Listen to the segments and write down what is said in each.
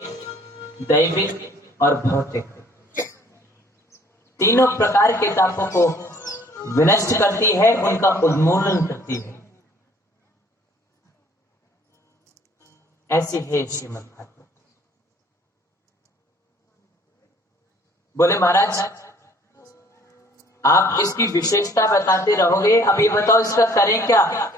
दैविक और भौतिक, तीनों प्रकार के तापों को विनष्ट करती है, उनका उन्मूलन करती है। ऐसी है श्रीमद् भागवत। बोले महाराज आप इसकी विशेषता बताते रहोगे, अब ये बताओ इसका करें क्या?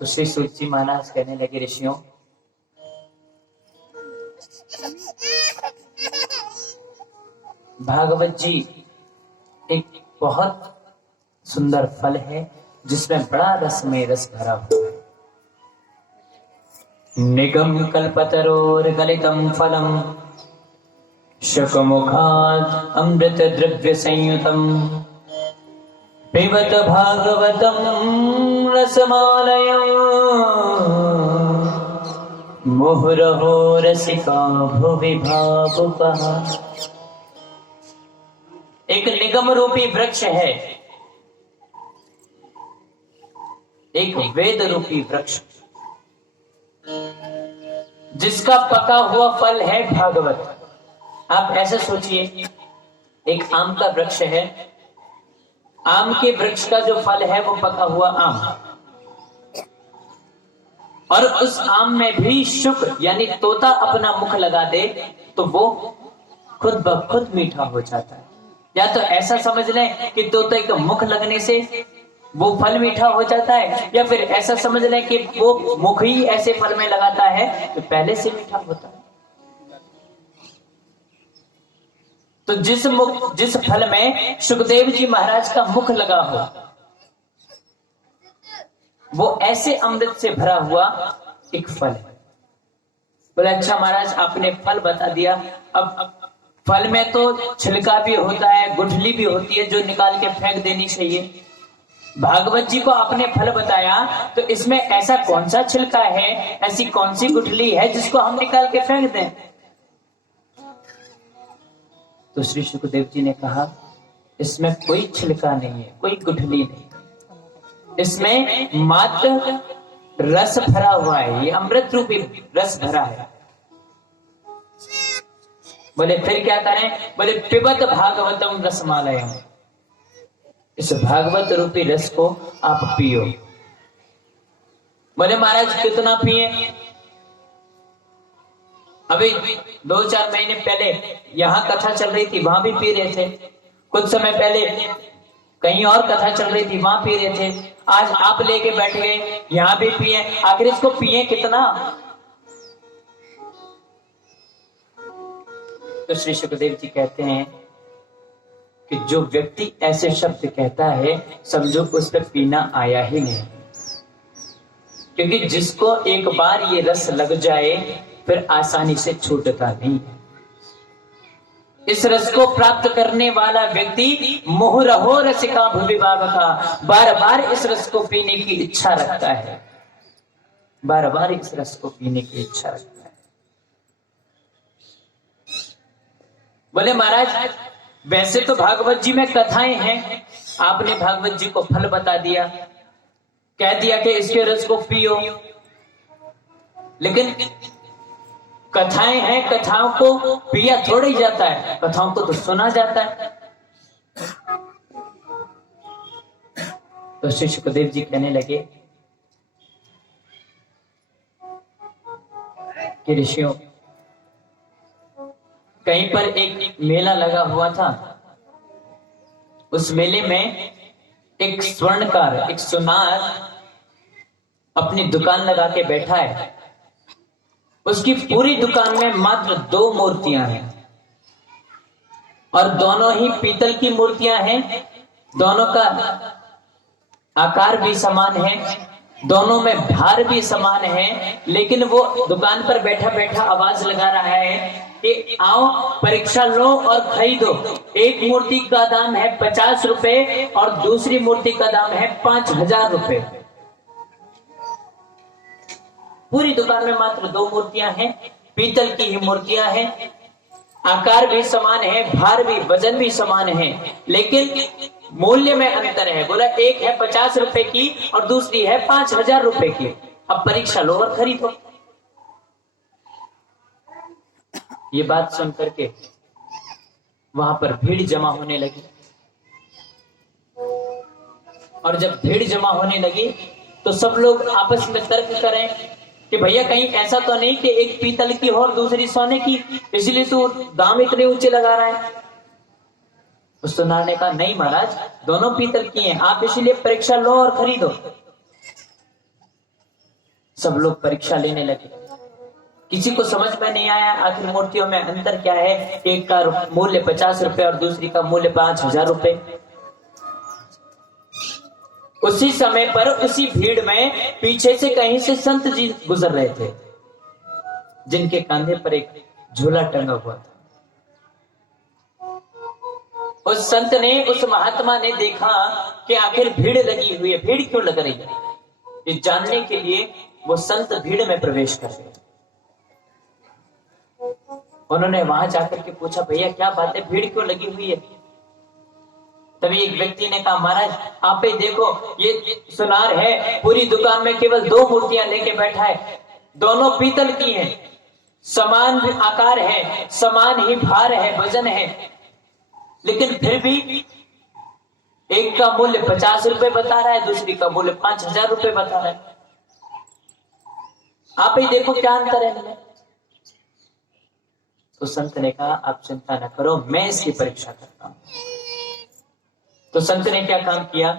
तो श्री सूत जी महाराज कहने लगे, ऋषियों भागवत जी एक बहुत सुंदर फल है जिसमें बड़ा रस में रस भरा हुआ है। निगम कल्पतरोर गलितम फलम शकमुखात् अमृत द्रव्य संयुतम पिबत भागवतम रसमालयम् मुहुरहो रसिका भुवि भावुकः। एक निगम रूपी वृक्ष है, एक वेद रूपी वृक्ष जिसका पका हुआ फल है भागवत। आप ऐसे सोचिए, एक आम का वृक्ष है, आम के वृक्ष का जो फल है वो पका हुआ आम, और उस आम में भी शुक्र यानी तोता अपना मुख लगा दे तो वो खुद ब खुद मीठा हो जाता है। या तो ऐसा समझ लें कि तोते का मुख लगने से वो फल मीठा हो जाता है, या फिर ऐसा समझ लें कि वो मुख ही ऐसे फल में लगाता है तो पहले से मीठा होता है। तो जिस फल में सुखदेव जी महाराज का मुख लगा हो वो ऐसे अमृत से भरा हुआ एक फल है। बोले अच्छा महाराज आपने फल बता दिया, अब फल में तो छिलका भी होता है, गुठली भी होती है जो निकाल के फेंक देनी चाहिए। भागवत जी को आपने फल बताया तो इसमें ऐसा कौन सा छिलका है, ऐसी कौन सी गुठली है जिसको हम निकाल के फेंक दें? तो श्री सुखदेव जी ने कहा इसमें कोई छिलका नहीं है, कोई गुठली नहीं, इसमें मात्र रस भरा हुआ है, ये अमृत रूपी रस भरा है। बोले फिर क्या करें? बोले पिबत भागवतम रसमालयम्, इस भागवत रूपी रस को आप पियो। बोले महाराज कितना पिए? अभी 2-4 महीने पहले यहाँ कथा चल रही थी, वहां भी पी रहे थे। कुछ समय पहले कहीं और कथा चल रही थी, वहां पी रहे थे। आज आप लेके बैठ गए, यहाँ भी पिए। आखिर इसको पिए कितना? तो श्री सुखदेव जी कहते हैं कि जो व्यक्ति ऐसे शब्द कहता है समझो उस पर पीना आया ही नहीं, क्योंकि जिसको एक बार ये रस लग जाए फिर आसानी से छूटता नहीं। इस रस को प्राप्त करने वाला व्यक्ति मुहुरहो रसिका भुवि भावुकः, बार बार इस रस को पीने की इच्छा रखता है, बार बार इस रस को पीने की इच्छा रखता है। बोले महाराज वैसे तो भागवत जी में कथाएं हैं, आपने भागवत जी को फल बता दिया, कह दिया कि इसके रस को पियो, लेकिन कथाएं हैं, कथाओं को पिया थोड़ा ही जाता है, कथाओं को तो सुना जाता है। तो श्री सुखदेव जी कहने लगे कि ऋषियों कहीं पर एक मेला लगा हुआ था, उस मेले में एक स्वर्णकार, एक सुनार अपनी दुकान लगा के बैठा है। उसकी पूरी दुकान में मात्र 2 मूर्तियां हैं और दोनों ही पीतल की मूर्तियां हैं, दोनों का आकार भी समान है, दोनों में भार भी समान है, लेकिन वो दुकान पर बैठा बैठा आवाज लगा रहा है कि आओ परीक्षा लो और खरीदो। एक मूर्ति का दाम है 50 रुपए और दूसरी मूर्ति का दाम है 5000 रुपए। पूरी दुकान में मात्र 2 मूर्तियां हैं, पीतल की ही मूर्तियां हैं, आकार भी समान है, भार भी, वजन भी समान है, लेकिन मूल्य में अंतर है। बोला एक है 50 रुपए की और दूसरी है 5,000 रुपए की, अब परीक्षा लो और खरीदो। ये बात सुन करके वहां पर भीड़ जमा होने लगी, और जब भीड़ जमा होने लगी तो सब लोग आपस में तर्क करें कि भैया कहीं ऐसा तो नहीं कि एक पीतल की हो और दूसरी सोने की, इसलिए तू दाम इतने ऊंचे लगा रहा है। उस सुनार ने कहा नहीं महाराज, दोनों पीतल की हैं, आप इसीलिए परीक्षा लो और खरीदो। सब लोग परीक्षा लेने लगे, किसी को समझ में नहीं आया आखिर मूर्तियों में अंतर क्या है। एक का मूल्य 50 रुपए और दूसरी का मूल्य 5,000 रुपए। उसी समय पर उसी भीड़ में पीछे से कहीं से संत जी गुजर रहे थे, जिनके कंधे पर एक झूला टंगा हुआ था। उस संत ने, उस महात्मा ने देखा कि आखिर भीड़ लगी हुई है, भीड़ क्यों लग रही है, ये जानने के लिए वो संत भीड़ में प्रवेश कर गए। उन्होंने वहां जाकर के पूछा भैया क्या बात है, भीड़ क्यों लगी हुई है। तभी एक व्यक्ति ने कहा महाराज आप ही देखो, ये सुनार है पूरी दुकान में केवल 2 मूर्तियां लेके बैठा है, दोनों पीतल की हैं, समान आकार है, समान ही भार है, वजन है, लेकिन फिर भी एक का मूल्य 50 रुपए बता रहा है, दूसरी का मूल्य 5,000 रुपए बता रहा है। आप ही देखो क्या अंतर है इनमें। तो संत ने कहा आप चिंता न करो, मैं इसकी परीक्षा करता हूं। तो संत ने क्या काम किया,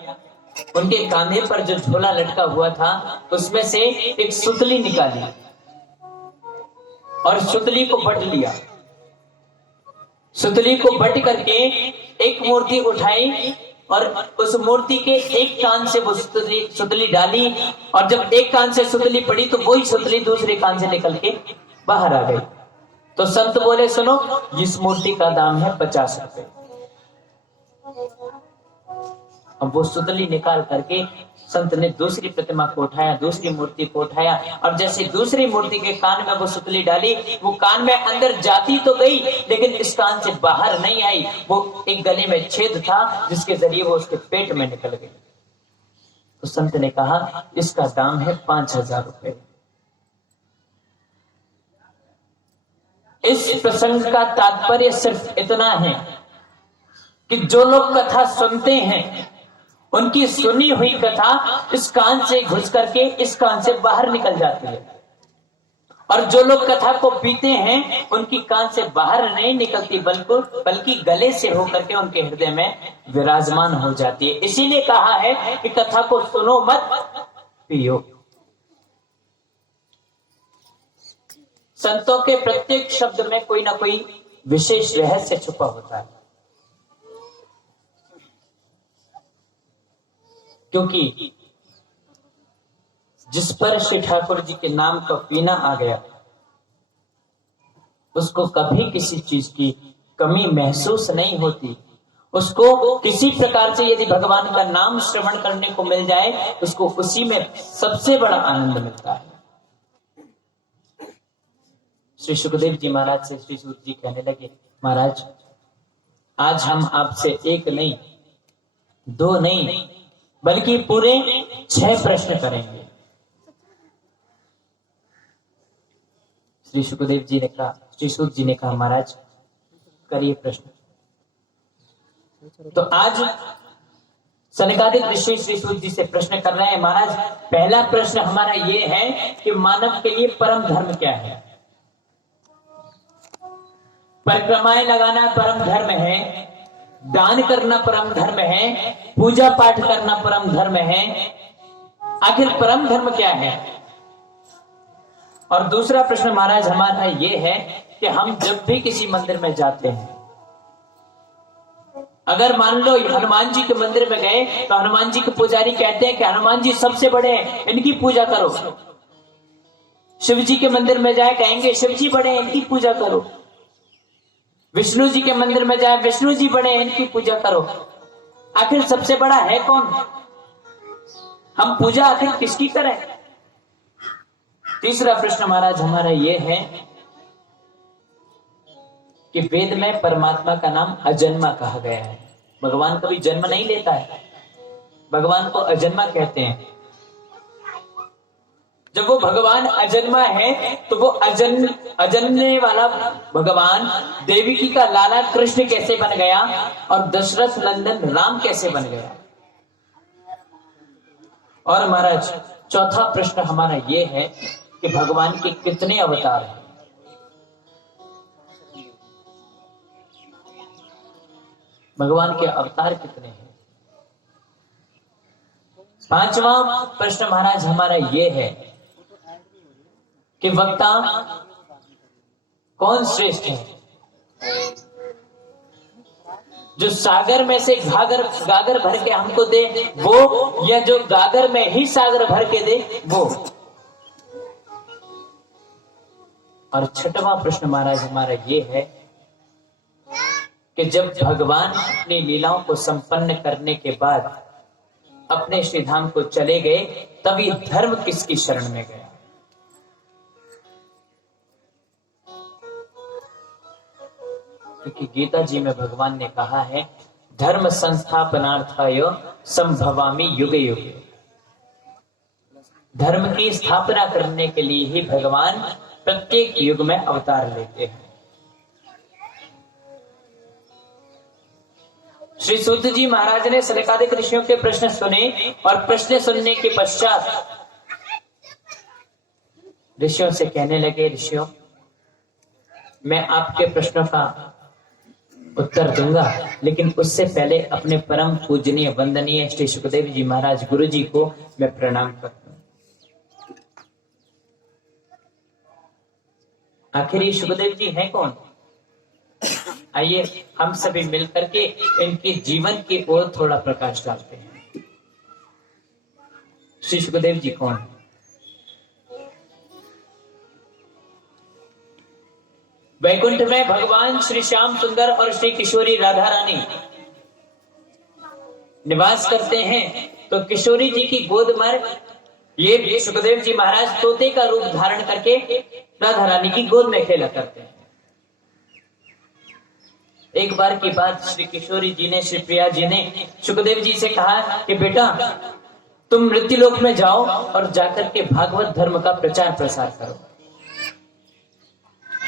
उनके कांधे पर जो झोला लटका हुआ था उसमें से एक सुतली निकाली और सुतली को बट लिया। सुतली को बट करके एक मूर्ति उठाई और उस मूर्ति के एक कान से वो सुतली डाली, और जब एक कान से सुतली पड़ी तो वही सुतली दूसरे कान से निकल के बाहर आ गई। तो संत बोले सुनो, इस मूर्ति का दाम है 50 रुपए। अब वो सुतली निकाल करके संत ने दूसरी प्रतिमा को उठाया, दूसरी मूर्ति को उठाया, और जैसे दूसरी मूर्ति के कान में वो सुतली डाली, वो कान में अंदर जाती तो गई लेकिन इस कान से बाहर नहीं आई। वो एक गले में छेद था जिसके जरिए वो उसके पेट में निकल गई। तो संत ने कहा इसका दाम है 5,000 रुपए। इस प्रसंग का तात्पर्य सिर्फ इतना है कि जो लोग कथा सुनते हैं उनकी सुनी हुई कथा इस कान से घुस करके इस कान से बाहर निकल जाती है, और जो लोग कथा को पीते हैं उनकी कान से बाहर नहीं निकलती बल्कि गले से होकर के उनके हृदय में विराजमान हो जाती है। इसीलिए कहा है कि कथा को सुनो मत पियो। संतों के प्रत्येक शब्द में कोई ना कोई विशेष रहस्य छुपा होता है, क्योंकि जिस पर श्री ठाकुर जी के नाम का पीना आ गया उसको कभी किसी चीज की कमी महसूस नहीं होती। उसको किसी प्रकार से यदि भगवान का नाम श्रवण करने को मिल जाए उसको उसी में सबसे बड़ा आनंद मिलता है। श्री सुखदेव जी महाराज से श्री सूत जी कहने लगे महाराज आज हम आपसे एक नहीं, 2 नहीं, बल्कि पूरे 6 प्रश्न करेंगे। श्री सुखदेव जी ने कहा, श्री सूत जी ने कहा महाराज करिए प्रश्न। तो आज सनकादिक ऋषि श्री सूत जी से प्रश्न कर रहे हैं। महाराज पहला प्रश्न हमारा ये है कि मानव के लिए परम धर्म क्या है। परिक्रमाएं लगाना परम धर्म है, दान करना परम धर्म है, पूजा पाठ करना परम धर्म है, आखिर परम धर्म क्या है। और दूसरा प्रश्न महाराज हमारा ये है कि हम जब भी किसी मंदिर में जाते हैं, अगर मान लो हनुमान जी के मंदिर में गए तो हनुमान जी के पुजारी कहते हैं कि हनुमान जी सबसे बड़े हैं, इनकी पूजा करो। शिव जी के मंदिर में जाए कहेंगे शिव जी बड़े हैं, इनकी पूजा करो। विष्णु जी के मंदिर में जाए विष्णु जी बड़े हैं, इनकी पूजा करो। आखिर सबसे बड़ा है कौन, हम पूजा आखिर किसकी करें। तीसरा प्रश्न महाराज हमारा ये है कि वेद में परमात्मा का नाम अजन्मा कहा गया है। भगवान कभी जन्म नहीं लेता है, भगवान को अजन्मा कहते हैं। जब वो भगवान अजन्मा है तो वो अजन्मे वाला भगवान देवकी का लाला कृष्ण कैसे बन गया और दशरथ नंदन राम कैसे बन गया। और महाराज चौथा प्रश्न हमारा ये है कि भगवान के कितने अवतार हैं। भगवान के अवतार कितने हैं। पांचवा प्रश्न महाराज हमारा ये है कि वक्ता कौन श्रेष्ठ है, जो सागर में से गागर भर के हमको दे वो, या जो गागर में ही सागर भर के दे वो। और छठवां प्रश्न महाराज हमारा ये है कि जब भगवान अपनी लीलाओं को संपन्न करने के बाद अपने श्री धाम को चले गए तब ये धर्म किसकी शरण में गया। क्योंकि गीता जी में भगवान ने कहा है धर्म संस्थापनार्थाय संभवामि युगे युगे। धर्म की स्थापना करने के लिए ही भगवान प्रत्येक युग में अवतार लेते हैं। श्री सूत जी महाराज ने सनकादिक ऋषियों के प्रश्न सुने और प्रश्न सुनने के पश्चात ऋषियों से कहने लगे, ऋषियों मैं आपके प्रश्नों का उत्तर दूंगा, लेकिन उससे पहले अपने परम पूजनीय वंदनीय श्री सुखदेव जी महाराज गुरु जी को मैं प्रणाम करता हूं। आखिर ये सुखदेव जी हैं कौन? आइए हम सभी मिलकर के इनके जीवन की ओर थोड़ा प्रकाश डालते हैं। श्री सुखदेव जी कौन? वैकुंठ में भगवान श्री श्याम सुंदर और श्री किशोरी राधा रानी निवास करते हैं। तो किशोरी जी की गोद में ये सुखदेव जी महाराज तोते का रूप धारण करके राधा रानी की गोद में खेला करते हैं। एक बार की बात श्री किशोरी जी ने, श्री प्रिया जी ने सुखदेव जी से कहा कि बेटा तुम मृत्युलोक में जाओ और जाकर के भागवत धर्म का प्रचार प्रसार करो।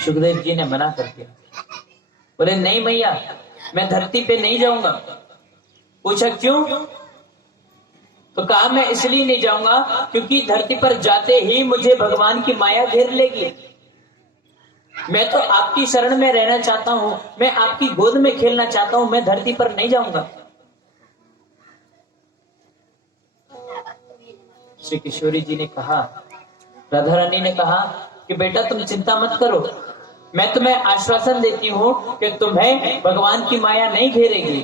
सुखदेव जी ने मना कर दिया, बोले नहीं मैया मैं धरती पे नहीं जाऊंगा। पूछा क्यों? तो कहा मैं इसलिए नहीं जाऊंगा क्योंकि धरती पर जाते ही मुझे भगवान की माया घेर लेगी। मैं तो आपकी शरण में रहना चाहता हूं, मैं आपकी गोद में खेलना चाहता हूं, मैं धरती पर नहीं जाऊंगा। श्री किशोरी जी ने कहा, राधा रानी ने कहा कि बेटा तुम चिंता मत करो, मैं तुम्हें आश्वासन देती हूं कि तुम्हें भगवान की माया नहीं घेरेगी।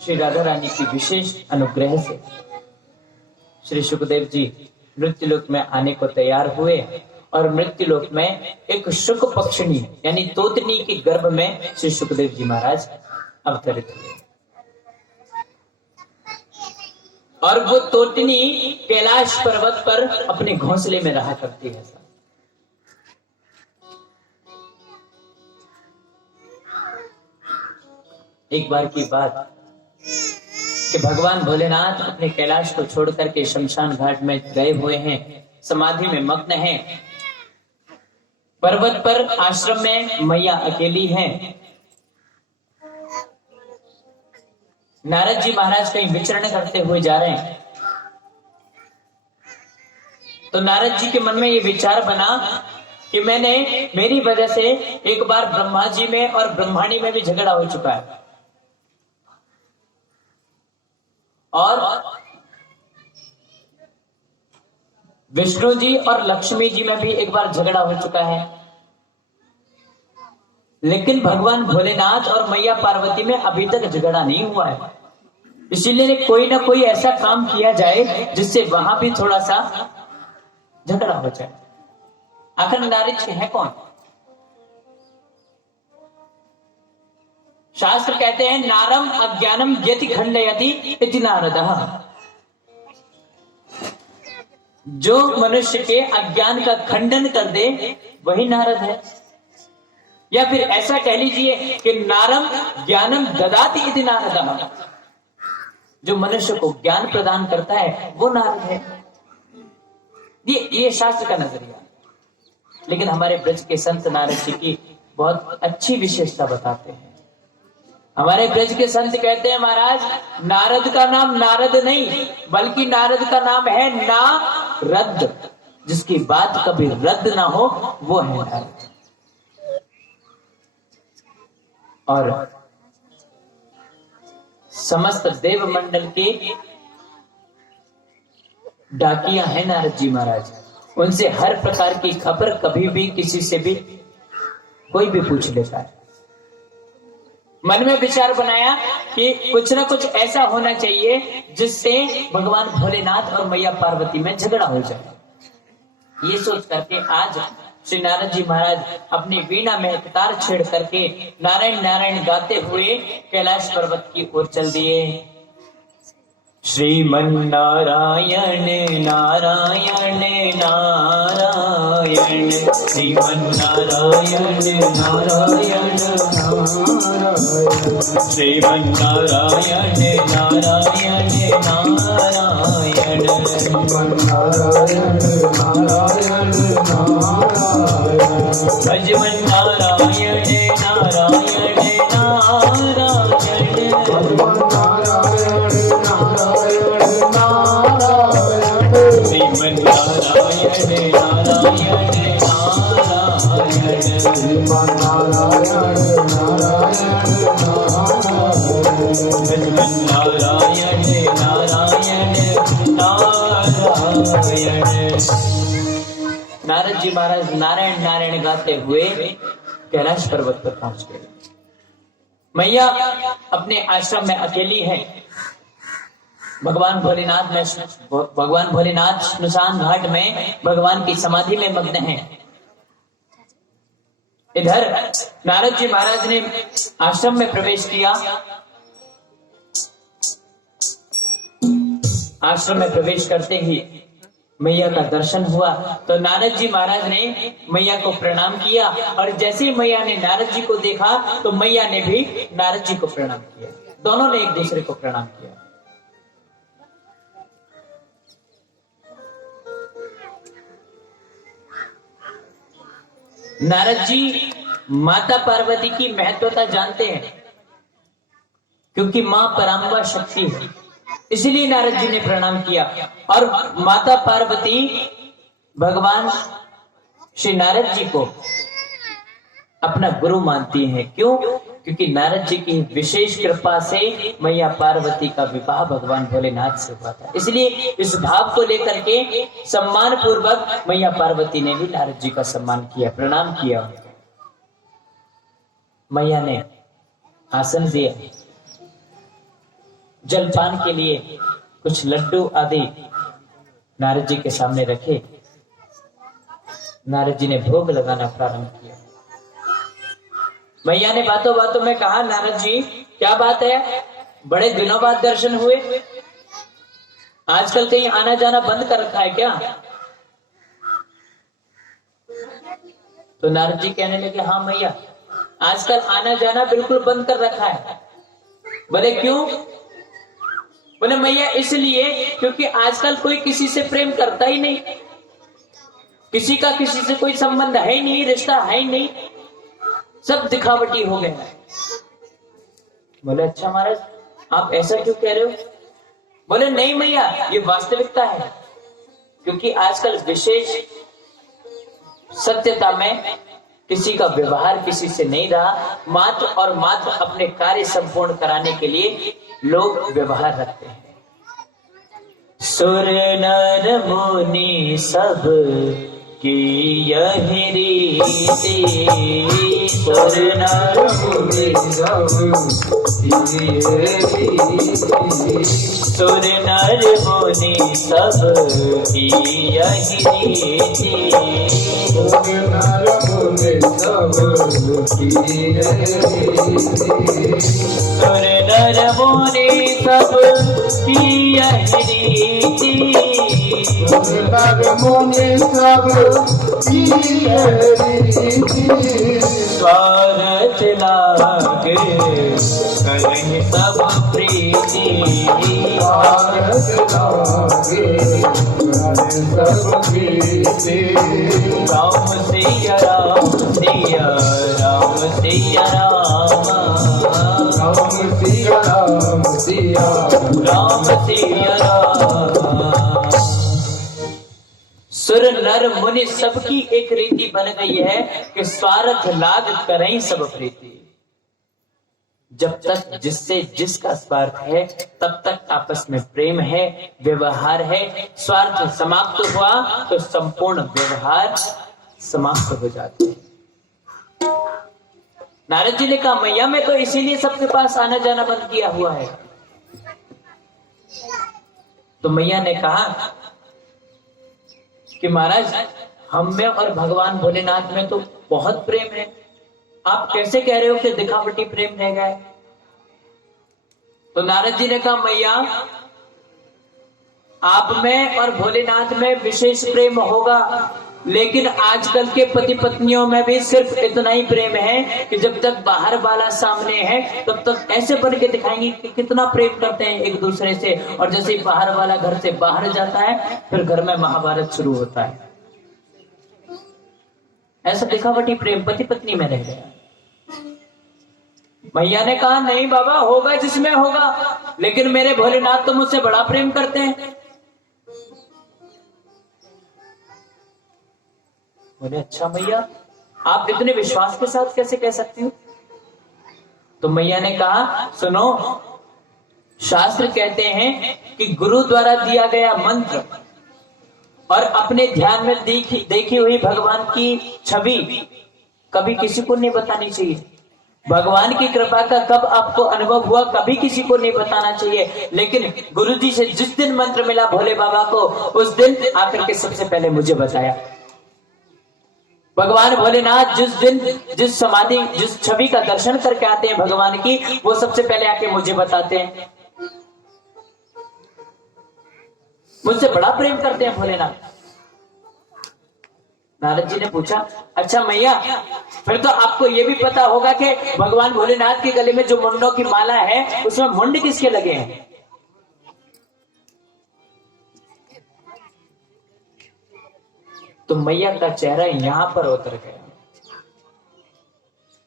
श्री राधा रानी की विशेष अनुग्रह से श्री सुखदेव जी मृत्युलोक में आने को तैयार हुए और मृत्युलोक में एक शुक पक्षिणी यानी तोतनी के गर्भ में श्री सुखदेव जी महाराज अवतरित हुए। और वो तोतनी कैलाश पर्वत पर अपने घोंसले में रहा करती है। एक बार की बात कि भगवान भोलेनाथ अपने कैलाश को छोड़ करके शमशान घाट में गए हुए हैं, समाधि में मग्न हैं। पर्वत पर आश्रम में मैया अकेली हैं। नारद जी महाराज कहीं विचरण करते हुए जा रहे हैं। तो नारद जी के मन में ये विचार बना कि मेरी वजह से एक बार ब्रह्मा जी में और ब्रह्माणी में भी झगड़ा हो चुका है और विष्णु जी और लक्ष्मी जी में भी एक बार झगड़ा हो चुका है, लेकिन भगवान भोलेनाथ और मैया पार्वती में अभी तक झगड़ा नहीं हुआ है। इसीलिए कोई ना कोई ऐसा काम किया जाए जिससे वहां भी थोड़ा सा झगड़ा हो जाए। आखिर नारद जी है कौन? शास्त्र कहते हैं नारम अज्ञानम यति खंडयति इति नारदः। जो मनुष्य के अज्ञान का खंडन कर दे वही नारद है। या फिर ऐसा कह लीजिए कि नारम ज्ञानम ददाति इति नारदः, जो मनुष्य को ज्ञान प्रदान करता है वो नारद है। ये शास्त्र का नजरिया। लेकिन हमारे ब्रज के संत नारद जी की बहुत अच्छी विशेषता बताते हैं। हमारे ब्रज के संत कहते हैं, महाराज नारद का नाम नारद नहीं बल्कि नारद का नाम है नारद, जिसकी बात कभी रद्द ना हो वो है नारद। और समस्त देव मंडल के डाकिया है नारद जी महाराज। उनसे हर प्रकार की खबर कभी भी किसी से भी कोई भी पूछ लेता है। मन में विचार बनाया कि कुछ ना कुछ ऐसा होना चाहिए जिससे भगवान भोलेनाथ और मैया पार्वती में झगड़ा हो जाए। ये सोच करके आज श्री नारद जी महाराज अपनी वीणा में तार छेड़ करके नारायण नारायण गाते हुए कैलाश पर्वत की ओर चल दिए। श्रीमन नारायण नारायण नारायण, श्रीमन नारायण नारायण नारायण, श्रीमन नारायण नारायण नारायण, श्रीमन नारायण नारायण नारायण, भजमन नारायण नारायण नारायण, भजमन नारायण नारायण नारायण, श्रीमन नारायण नारायण नारायण, श्रीमन नारायण नारायण नारायण, भजमन नारायण नारायण नारायण। नारद जी महाराज नारायण नारायण गाते हुए कैलाश पर्वत पर पहुंच गए। मैया अपने आश्रम में अकेली है। भगवान भोलेनाथ श्मशान घाट में भगवान की समाधि में मग्न हैं। इधर नारद जी महाराज ने आश्रम में प्रवेश किया। आश्रम में प्रवेश करते ही मैया का दर्शन हुआ तो नारद जी महाराज ने मैया को प्रणाम किया, और जैसे ही मैया ने नारद जी को देखा तो मैया ने भी नारद जी को प्रणाम किया। दोनों ने एक दूसरे को प्रणाम किया। नारद जी माता पार्वती की महत्वता जानते हैं, क्योंकि मां पराम्बा शक्ति है, इसलिए नारद जी ने प्रणाम किया। और माता पार्वती भगवान श्री नारद जी को अपना गुरु मानती हैं। क्यों? क्योंकि नारद जी की विशेष कृपा से मैया पार्वती का विवाह भगवान भोलेनाथ से हुआ था। इसलिए इस भाव को लेकर के सम्मान पूर्वक मैया पार्वती ने भी नारद जी का सम्मान किया, प्रणाम किया। मैया ने आसन दिया, जलपान के लिए कुछ लड्डू आदि नारद जी के सामने रखे। नारद जी ने भोग लगाना प्रारंभ किया। मैया ने बातों बातों में कहा, नारद जी क्या बात है, बड़े दिनों बाद दर्शन हुए, आजकल कहीं आना जाना बंद कर रखा है क्या? तो नारद जी कहने लगे, हाँ मैया आजकल आना जाना बिल्कुल बंद कर रखा है। बोले क्यों? बोले मैया इसलिए क्योंकि आजकल कोई किसी से प्रेम करता ही नहीं, किसी का किसी से कोई संबंध है ही नहीं, रिश्ता है ही नहीं, सब दिखावटी हो गया। बोले अच्छा महाराज आप ऐसा क्यों कह रहे हो? बोले नहीं मैया ये वास्तविकता है, क्योंकि आजकल विशेष सत्यता में किसी का व्यवहार किसी से नहीं रहा। मात्र और मात्र अपने कार्य संपूर्ण कराने के लिए लोग व्यवहार रखते हैं। सुर नर मुनि सब की यही रीति, सुर नर मुनि सब की यही रीति, सुर नर मुनि सब की यही रीति, सुर नर मुनि सब की यही रीति, सुर नर मुनि सब की यही रीति, सुर नर मुनि सब सब की रीति, स्वार्थ लागे करें सब प्रीति, स्वार्थ लागे करें सब प्रीति। राम सिया राम सिया राम सिया राम, राम सिया राम सिया राम सिया राम। सुर नर मुनि सबकी एक रीति बन गई है कि स्वार्थ लाग करें सब प्रीति। जब तक जिससे जिसका स्वार्थ है तब तक आपस में प्रेम है, व्यवहार है। स्वार्थ समाप्त हुआ तो संपूर्ण व्यवहार समाप्त हो जाते हैं। नारद जी ने कहा मैया मैं तो इसीलिए सबके पास आना जाना बंद किया हुआ है। तो मैया ने कहा कि महाराज हम में और भगवान भोलेनाथ में तो बहुत प्रेम है, आप कैसे कह रहे हो कि दिखावटी प्रेम रह गया है? तो नारद जी ने कहा मैया आप में और भोलेनाथ में विशेष प्रेम होगा, लेकिन आजकल के पति पत्नियों में भी सिर्फ इतना ही प्रेम है कि जब तक बाहर वाला सामने है तब तक ऐसे बन के दिखाएंगे कि कितना प्रेम करते हैं एक दूसरे से, और जैसे ही बाहर वाला घर से बाहर जाता है फिर घर में महाभारत शुरू होता है। ऐसा दिखावटी प्रेम पति पत्नी में रह गया। मैया ने कहा नहीं बाबा होगा जिसमें होगा, लेकिन मेरे भोलेनाथ तो मुझसे बड़ा प्रेम करते हैं। बोले अच्छा मैया आप इतने विश्वास के साथ कैसे कह सकती हो? तो मैया ने कहा सुनो, शास्त्र कहते हैं कि गुरु द्वारा दिया गया मंत्र और अपने ध्यान में देखी हुई भगवान की छवि कभी किसी को नहीं बतानी चाहिए। भगवान की कृपा का कब आपको अनुभव हुआ कभी किसी को नहीं बताना चाहिए, लेकिन गुरु जी से जिस दिन मंत्र मिला भोले बाबा को उस दिन आकर के सबसे पहले मुझे बताया। भगवान भोलेनाथ जिस दिन जिस समाधि जिस छवि का दर्शन करके आते हैं भगवान की, वो सबसे पहले आके मुझे बताते हैं। मुझसे बड़ा प्रेम करते हैं भोलेनाथ। नारद जी ने पूछा अच्छा मैया फिर तो आपको ये भी पता होगा कि भगवान भोलेनाथ के गले में जो मुंडों की माला है उसमें मुंड किसके लगे हैं? तो मैया का चेहरा यहां पर उतर गया।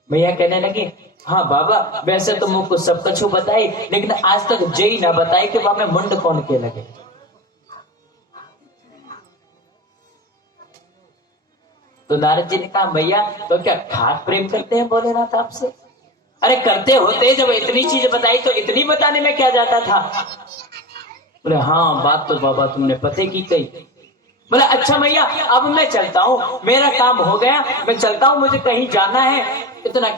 मैया कहने लगी हाँ बाबा वैसे तो मुझको सब कुछ बताई, लेकिन आज तक जय ना बताई कि वहां में मुंड कौन के लगे। तो नारद जी ने कहा मैया तो क्या ठाक प्रेम करते हैं भोलेनाथ आपसे? अरे करते होते, जब इतनी चीज बताई तो इतनी बताने में क्या जाता था। बोले हाँ बात तो बाबा तुमने पते की कही। बोले अच्छा मैया अब मैं चलता हूँ, मेरा काम हो गया, मैं चलता हूँ, मुझे कहीं जाना है। इतना